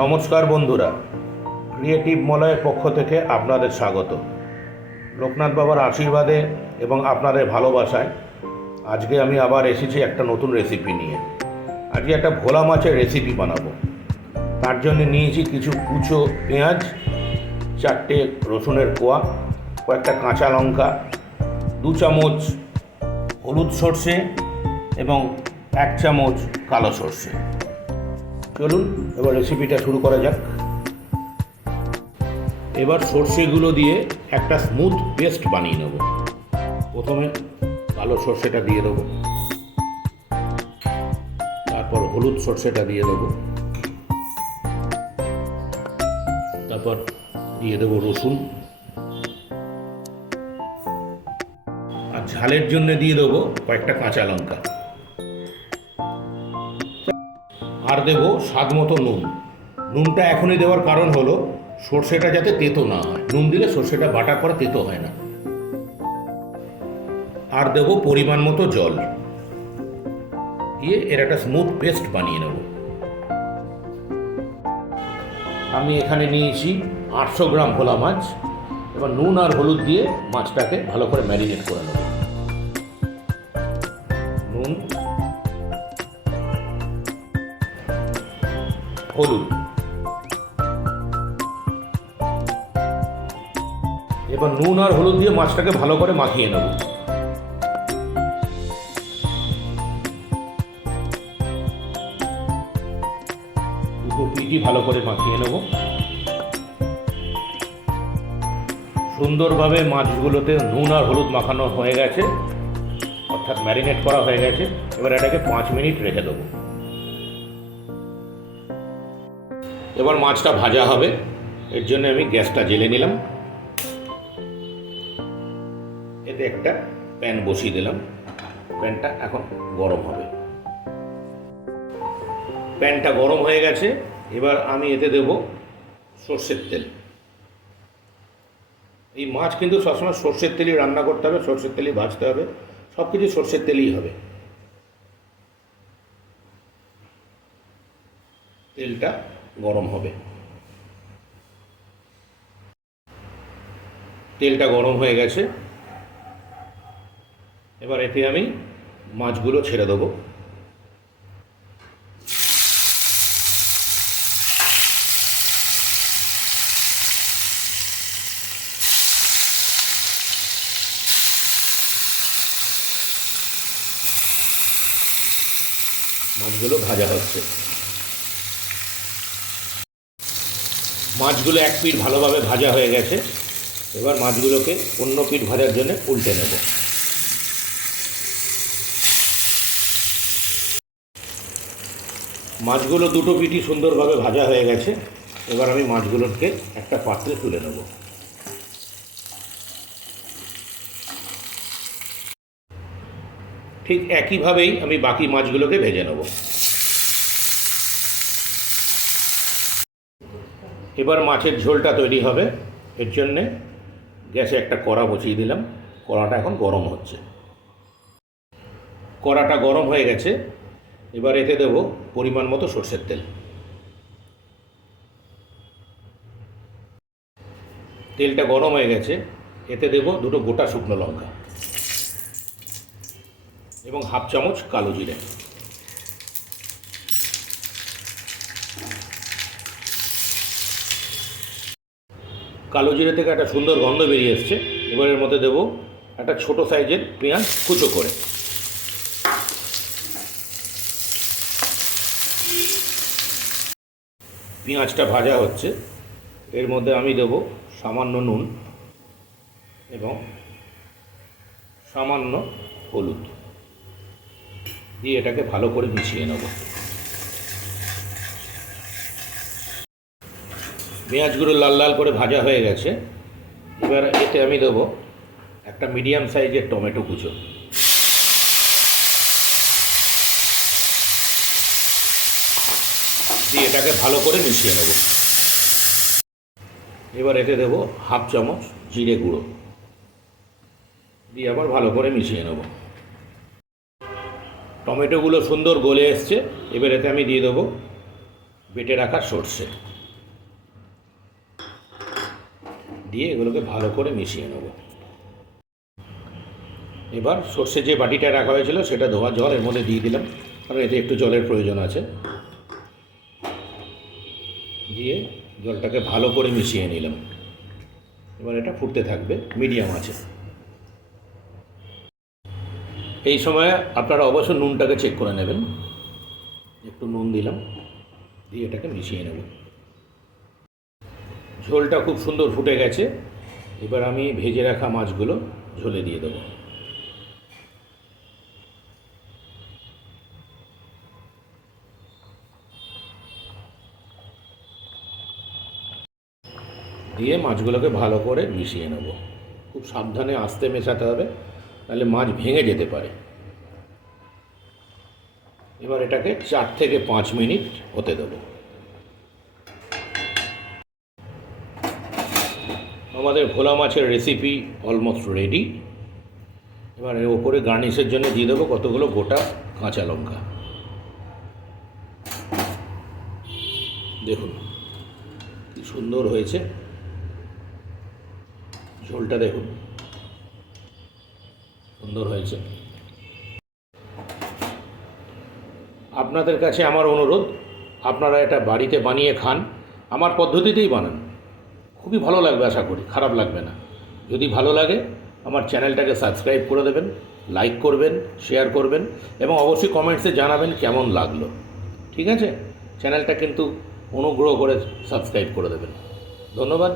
নমস্কার বন্ধুরা, ক্রিয়েটিভ মলয়ের পক্ষ থেকে আপনাদের স্বাগত। লোকনাথ বাবার আশীর্বাদে এবং আপনাদের ভালোবাসায় আজকে আমি আবার এসেছি একটা নতুন রেসিপি নিয়ে। আজকে একটা ভোলা মাছের রেসিপি বানাবো। তার জন্য নিয়েছি কিছু কুচো পেঁয়াজ, 4টে রসুনের কোয়া, কয়েকটা কাঁচা লঙ্কা, 2 চামচ হলুদ সর্ষে এবং 1 চামচ কালো সর্ষে। চলুন এবার রেসিপিটা শুরু করা যাক। এবার সর্ষেগুলো দিয়ে একটা স্মুথ পেস্ট বানিয়ে নেব। প্রথমে কালো সর্ষেটা দিয়ে দেবো, তারপর হলুদ সর্ষেটা দিয়ে দেবো, তারপর দিয়ে দেবো রসুন, আর ঝালের জন্য দিয়ে দেবো কয়েকটা কাঁচা লঙ্কা, আর দেবো স্বাদ মতো নুন। নুনটা এখনই দেওয়ার কারণ হলো সর্ষেটা যাতে তেতো না হয়। নুন দিলে সর্ষেটা বাটার পরে তেতো হয় না। আর দেবো পরিমাণ মতো জল দিয়ে এর একটা স্মুথ পেস্ট বানিয়ে নেব। আমি এখানে নিয়েছি 800 গ্রাম ভোলা মাছ। এবার নুন আর হলুদ দিয়ে মাছটাকে ভালো করে ম্যারিনেট করে নেব। নুন, হলুদ, এবার নুন আর হলুদ দিয়ে মাছটাকে ভালো করে মাখিয়ে নেব। দুটো পিঠই ভালো করে মাখিয়ে নেব। সুন্দরভাবে মাছগুলোতে নুন আর হলুদ মাখানো হয়ে গেছে, অর্থাৎ ম্যারিনেট করা হয়ে গেছে। এবার এটাকে 5 মিনিট রেখে দেবো। এবার মাছটা ভাজা হবে, এর জন্য আমি গ্যাসটা জ্বেলে নিলাম। এতে একটা প্যান বসিয়ে দিলাম। প্যানটা এখন গরম হবে। প্যানটা গরম হয়ে গেছে। এবার আমি এতে দেব সর্ষের তেল। এই মাছ কিন্তু সবসময় সর্ষের তেলই রান্না করতে হবে, সর্ষের তেলই ভাজতে হবে, সব কিছু সর্ষের তেলই হবে। তেলটা গরম হবে। তেলটা গরম হয়ে গেছে। এবার এতে আমি মাছগুলো ছেড়ে দেবো। মাছগুলো ভাজা হচ্ছে। মাছগুলো এক পিঠ ভালোভাবে ভাজা হয়ে গেছে। এবার মাছগুলোকে অন্য পিঠ ভাজার জন্য উল্টে নেব। মাছগুলো দুটো পিঠই সুন্দরভাবে ভাজা হয়ে গেছে। এবার আমি মাছগুলোকে একটা পাত্রে তুলে নেব। ঠিক একইভাবেই আমি বাকি মাছগুলোকে ভেজে নেব। এবার মাছের ঝোলটা তৈরি হবে। এর জন্যে গ্যাসে একটা কড়া বসিয়ে দিলাম। কড়াটা এখন গরম হচ্ছে। কড়াটা গরম হয়ে গেছে। এবার এতে দেব পরিমাণ মতো সর্ষের তেল। তেলটা গরম হয়ে গেছে। এতে দেব 2টো গোটা শুকনো লঙ্কা এবং 1/2 চামচ কালো জিরে। কালো জিরে থেকে একটা সুন্দর গন্ধ বেরিয়ে এসছে। এবার এর মধ্যে দেব একটা ছোট সাইজের পেঁয়াজ কুচো করে। পেঁয়াজটা ভাজা হচ্ছে। এর মধ্যে আমি দেব সামান্য নুন এবং সামান্য হলুদ দিয়ে এটাকে ভালো করে মিশিয়ে নেব। পেঁয়াজগুলো লাল লাল করে ভাজা হয়ে গেছে। এবার এতে আমি দেবো একটা মিডিয়াম সাইজের টমেটো কুচো। দিয়ে এটাকে ভালো করে মিশিয়ে নেব। এবার এতে দেবো 1/2 চামচ জিরে গুঁড়ো দিয়ে আবার ভালো করে মিশিয়ে নেব। টমেটোগুলো সুন্দর গলে এসছে। এবার এতে আমি দিয়ে দেবো বেটে রাখা সর্ষে, দিয়ে এগুলোকে ভালো করে মিশিয়ে নেব। এবার সর্ষে যে বাটিটা রাখা হয়েছিল সেটা ধোয়া জল এর মধ্যে দিয়ে দিলাম, কারণ এতে একটু জলের প্রয়োজন আছে। দিয়ে জলটাকে ভালো করে মিশিয়ে নিলাম। এবার এটা ফুটতে থাকবে মিডিয়াম আছে। এই সময় আপনারা অবশ্য নুনটাকে চেক করে নেবেন। একটু নুন দিলাম, দিয়ে এটাকে মিশিয়ে নেব। ঝোলটা খুব সুন্দর ফুটে গেছে। এবার আমি ভেজে রাখা মাছগুলো ঝোলে দিয়ে দেবো। দিয়ে মাছগুলোকে ভালো করে মিশিয়ে নেব। খুব সাবধানে আস্তে মেশাতে হবে, নাহলে মাছ ভেঙে যেতে পারে। এবার এটাকে 4 থেকে 5 মিনিট হতে দেবো। আমাদের ভোলা মাছের রেসিপি অলমোস্ট রেডি। এবার এর ওপরে গার্নিশের জন্য দিয়ে দেবো কতগুলো গোটা কাঁচা লঙ্কা। দেখুন কি সুন্দর হয়েছে, ঝোলটা দেখুন সুন্দর হয়েছে। আপনাদের কাছে আমার অনুরোধ, আপনারা এটা বাড়িতে বানিয়ে খান, আমার পদ্ধতিতেই বানান, খুবই ভালো লাগবে, আশা করি খারাপ লাগবে না। যদি ভালো লাগে আমার চ্যানেলটাকে সাবস্ক্রাইব করে দেবেন, লাইক করবেন, শেয়ার করবেন এবং অবশ্যই কমেন্টসে জানাবেন কেমন লাগলো। ঠিক আছে, চ্যানেলটা কিন্তু অনুগ্রহ করে সাবস্ক্রাইব করে দেবেন। ধন্যবাদ।